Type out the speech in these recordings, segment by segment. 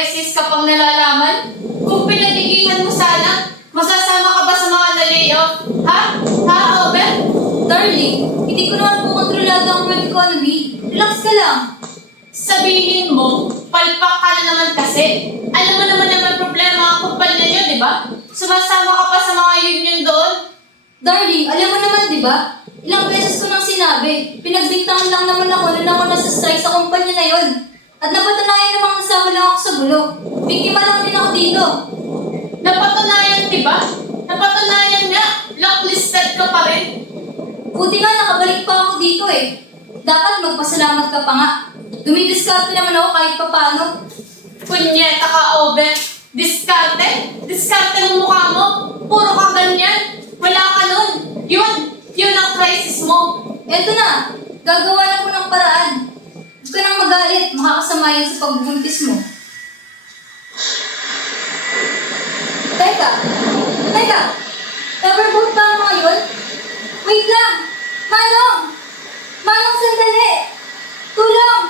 crisis ka pang nalalaman? Kung pinanigihan mo sana, masasama ka ba sa mga na-layoff? Ha? Ha, Albert? Darling, hindi ko naman po kontrolado ang world economy. Relax ka lang. Sabihin mo, palpak ka na naman kasi. Alam mo naman problema ang kumpanya niyo, di ba? Sumasama ka pa sa mga union doon. Darling, alam mo naman, di ba? Ilang beses ko nang sinabi, pinagbintangan lang naman ako na nauna sa strike sa kumpanya na yon. At napatunayan namang nasama lang ako sa gulo. Biktima lang din ako dito. Napatunayan, di ba? Napatunayan nga, blacklisted ka pa rin. Buti nga nakabalik pa ako dito eh. Dapat magpasalamat ka pa nga. Dumidiskarte naman ako kahit papano. Punyeta ka, Obe. Diskarte? Diskarte ng mukha mo? Puro ka ganyan. Wala ka nun. Yun ang crisis mo. Eto na, gagawa na ko ng paraan. Huwag ka nang magalit, makakasama yan sa pagbubuntis mo. Teka! Rubberboat ba ang mga yun? Wait lang! Manong! Manong, sandali! Tulungan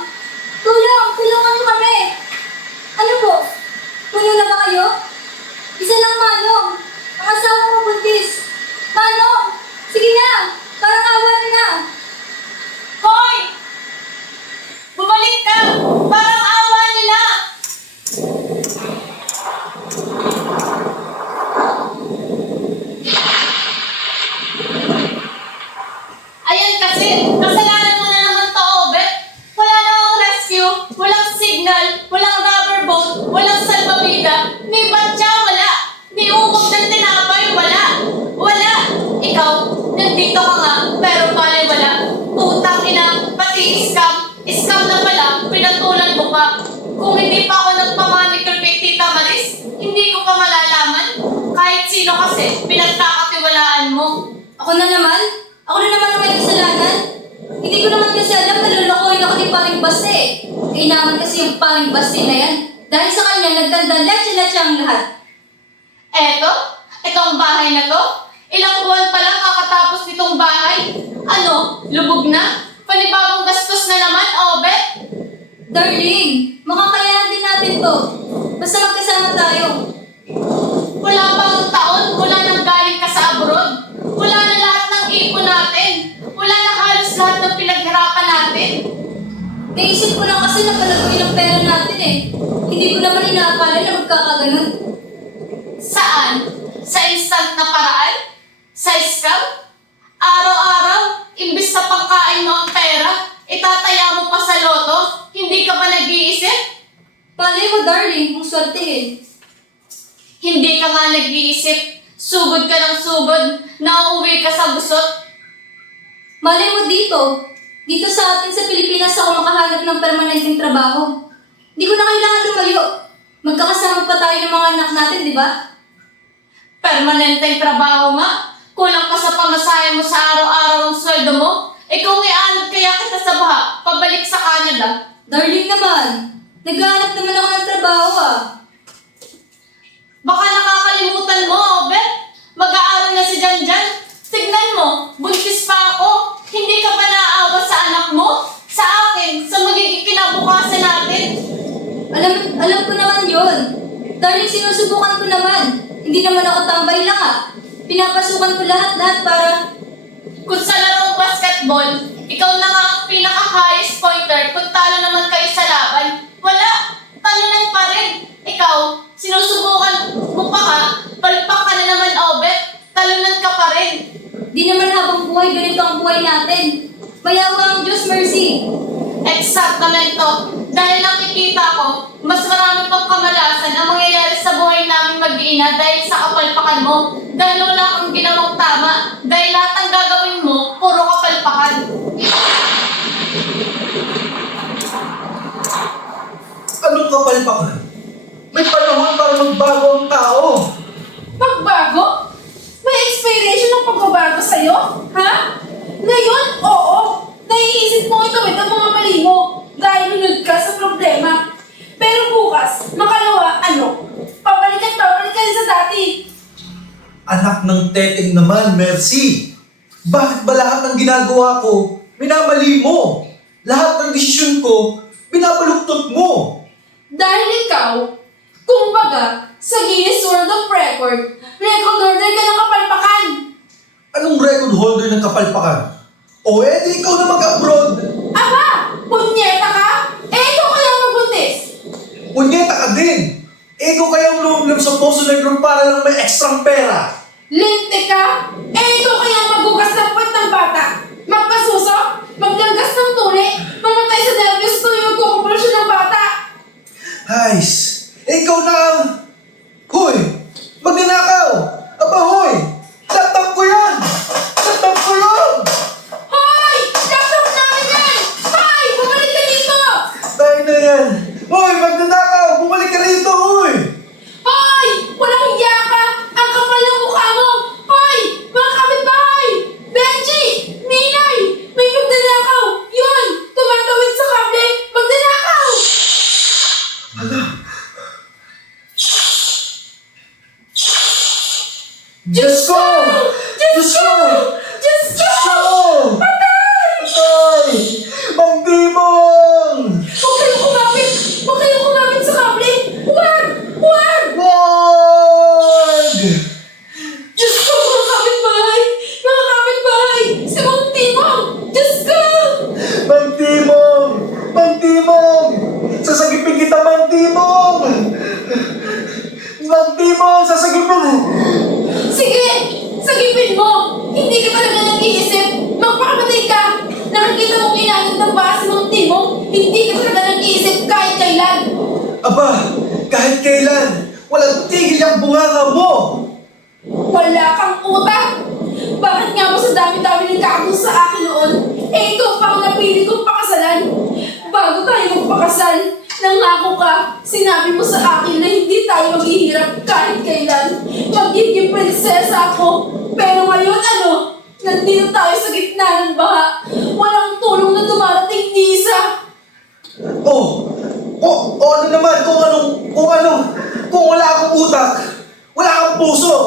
niyo kami! Ano po? Puno na ba kayo? Isa lang, Manong! Ang asawa ko buntis! Manong! Sige na! Parang awa na na! Hoy! Bumalik ka! Parang awa niyo na! Ayan kasi, kasalanan mo na naman to, Obe. Wala namang rescue, walang signal, walang rubber boat, walang salbabida, may batya, wala. May ugong ng tinapay, wala. Wala. Ikaw, nandito ka nga, pero pala wala. Utang ina, pati scam. Scam na pala, pinatulan mo pa. Kung hindi pa ako nagpamanicure kay Tita Maris, hindi ko pa malalaman. Kahit sino kasi, pinagkakatiwalaan mo. Ako na naman ang may kasalanan. Hindi ko naman kasi alam na lulukoyin ako ni Paring Baste eh. Kailangan kasi yung Paring Baste na yan. Dahil sa kanya, nagtanda leche-leche ang lahat. Itong bahay na to, ilang buwan pa lang kakatapos nitong bahay. Ano, lubog na? Panibagong gastos na naman, Obe? Darling, makakayanan din natin to. Basta magkasama tayo. Wala pang taon, wala nang galing ka sa abroad. Wala na lahat ng ipon natin. Wala na halos lahat ng pinaghirapan natin. Naisip ko lang kasi na palaguin ang pera natin eh. Hindi ko naman inaakala na magkakaganon. Saan? Sa instant na paraan? Sa scam? Araw-araw, imbis na pangkain mo ang pera, itataya mo pa sa loto, hindi ka ba nag-iisip? Palay mo darling, kung swertehin. Hindi ka nga nag-iisip, sugod ka ng sugod, nauuwi ka sa gusot. Malay mo dito. Dito sa atin sa Pilipinas ako makahanap ng permanenteng trabaho. Hindi ko na kailangan lumayo. Magkakasama pa tayo ng mga anak natin, di ba? Permanenteng trabaho nga, kulang pa sa pamasahe mo sa araw-araw ang sweldo mo. Ikaw ianod kaya kita sa baha, pabalik sa Canada. Darling naman, naghahanap naman ako ng trabaho ah. Baka nakakalimutan mo, Obe. Mag-aaral na si Janjan. Tignan mo, buntis pa ako. Hindi ka ba naaawa sa anak mo? Sa akin, sa magiging kinabukasan natin. Alam ko naman yun. Darling, sinusubukan ko naman. Hindi naman ako tambay lang ah. Pinapasukan ko lahat para... Kung sa larong basketball, ikaw na nga ang pinaka-highest pointer kung talo naman kayo sa laban. Wala, talunan pa rin. Ikaw, sinusubukan mo pa ka, palpak ka na naman, Obe. Talunan ka pa rin. Di naman habang buhay, ganito ang buhay natin. Mayawa ang Diyos, mercy. Eksaktamento. Dahil nakikita ko, mas marami pang kamalasan ang mangyayari sa buhay namin mag-iina dahil sa kapalpakan mo. Dahil wala kang ginawang tama. Dahil lahat ang gagawin mo, puro kapalpakan. Anong kapalpakan? May panahon para magbago ang tao. Magbago? May expiration ng pagbabago sa'yo? Ha? Ngayon, oo. Naiisip mo itawid ang mga mali mo dahil lunod ka sa problema. Pero bukas, makalawa, Pabalikan sa dati. Anak ng teteng naman, Mercy. Bakit ba lahat ng ginagawa ko, minamali mo? Lahat ng desisyon ko, binabaluktot mo. Dahil ikaw, Kumbaga, sa Guinness World of Record, record holder ka ng kapalpakan. Anong record holder ng kapalpakan? O edi ikaw na mag-abroad. Aba, punyeta ka? Ikaw kaya magbuntis. Punyeta ka din. Ikaw kayang lumulab sa Poso Negro para lang may ekstrang pera. Lente ka? Ikaw kaya magugas ng puwet ng bata. Magpasuso, maglanggas ng tuli, mamatay sa nervyos tuwing magkukumpulsyon ng bata. Hays, ikaw na ang... Hoy! Magnanakaw! Aba hoy! Laptop ko yan! Laptop ko yun! Hoy! Laptop namin yan! Hoy! Bumalik ka dito! Tayo na yan! Hoy! Magnanakaw! Bumalik ka rito! Hoy! Hoy! Walang hiya ka! Ang kapal ng mukha mo! Hoy! Mga kapitbahay! Benji! Ninay! May magnanakaw! Yun! Tumatawid sa kable! Magnanakaw! Diyos ko! Diyos ko! Diyos ko! Diyos ko! Patay! Magdimong! Huwag kayong kumapit! Huwag kayong kumapit sa kable! Huwag! Huwag! Wag! Diyos ko, mga kapitbahay! Mga kapitbahay! Si Mang Timong! Diyos ko! Magdimong! Magdimong! Sasagipin kita, Magdimong! Magdimong! Sasagipin! Sige! Sagipin mo! Hindi ka talaga nag-iisip! Magpakamatay ka! Nakikita mong inanod ng baha si Mang Timong! Hindi ka talaga nag-iisip kahit kailan! Aba! Kahit kailan! Walang tigil ang bunganga mo! Wala kang utak! Bakit nga ba sa dami-dami ng kakong sa akin noon, eh ikaw pa ang napili kong pakasalan? Bago tayo magpakasal, nangako ka, sinabi mo sa akin na hindi tayo maghihirap kahit kailan. Magiging prinsesa ako. Pero ngayon ano? Nandito tayo sa gitna ng baha. Walang tulong na dumarating ni isa. Ano naman kung wala akong utak, wala kang puso.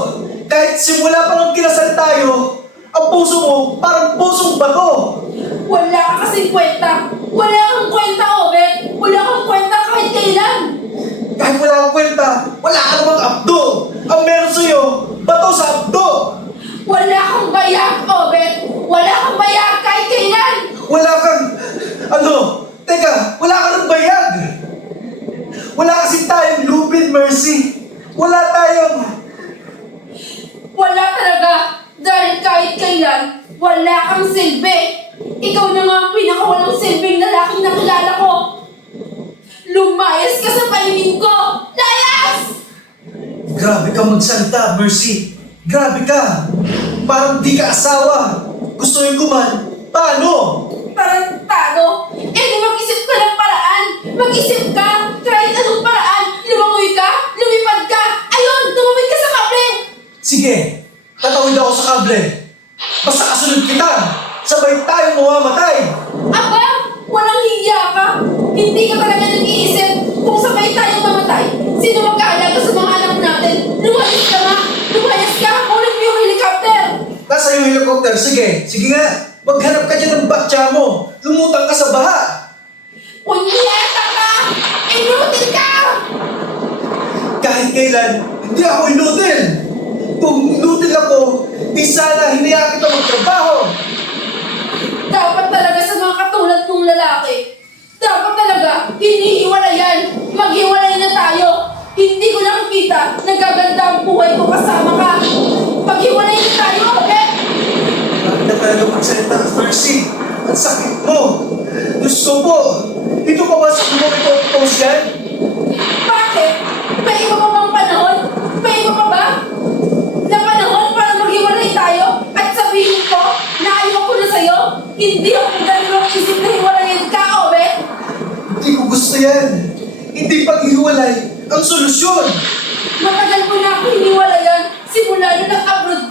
Kahit simula pa nung kinasal tayo, ang puso mo parang pusong bato. Wala ka kasing kwenta. Wala kang kwenta, Obet. Wala kang kwenta kahit kailan. Kahit wala kang kwenta, wala ka namang abdo. Ang meron sa'yo, bato sa abdo. Wala kang bayag, Obet. Wala kang bayag kahit kailan. Wala kang, wala ka ng bayag. Wala kasi tayong lupin, Mercy. Wala tayong... Wala talaga. Dahil kahit kailan, wala kang silbi. Ikaw na nga ang pinakawalang silbing lalaking nakilala ko. Lumayas ka sa paingin ko. Layas! Grabe ka magsalita, Mercy. Grabe ka. Parang di ka asawa. Gustuin ko man. Paano? Tarantado. Eh di mag-isip ka ng paraan. Mag-isip ka. Kahit anong paraan. Lumangoy ka. Lumipad ka. Ayun, tumawid ka sa kable. Sige, tatawid ako sa kable. Basta kasunod kita. Sabay tayong mamamatay. Aba, walang hiya ka. Hindi ka talaga nag-iisip kung sabay tayong mamatay. Sino mag-aalaga sa mga anak natin? Lumayas ka nga. Lumayas ka. Kunin mo yung helicopter. Nasa yung helicopter. Sige nga. Maghanap ka dyan ng batya mo. Lumutang ka sa baha. Punyeta ka! Inutil ka! Kahit kailan, hindi ako inutil. Kung inutil ako, di sana hinayaan kita magtrabaho. Dapat talaga sa mga katulad mong lalaki. Dapat talaga, hinihiwalayan. Maghiwalay na tayo. Hindi ko nakikita na gaganda ang buhay ko kasama ka. Maghiwalay na tayo, okay? Bakit na talaga magsalita, Mercy? Ang sakit mo. Diyos ko po. Dito pa ba sa mo ito yan? Bakit? May iba pa bang panahon? May iba pa ba? Na panahon para maghiwalay tayo at sabihin ko na ayaw ko na sa'yo? Hindi ako dalawang isip na hiwalayan ka, Obet? Hindi ko gusto yan. Hindi pag-iwalay ang solusyon. Matagal mo na ako hiniwalayan simula nung nag-abroad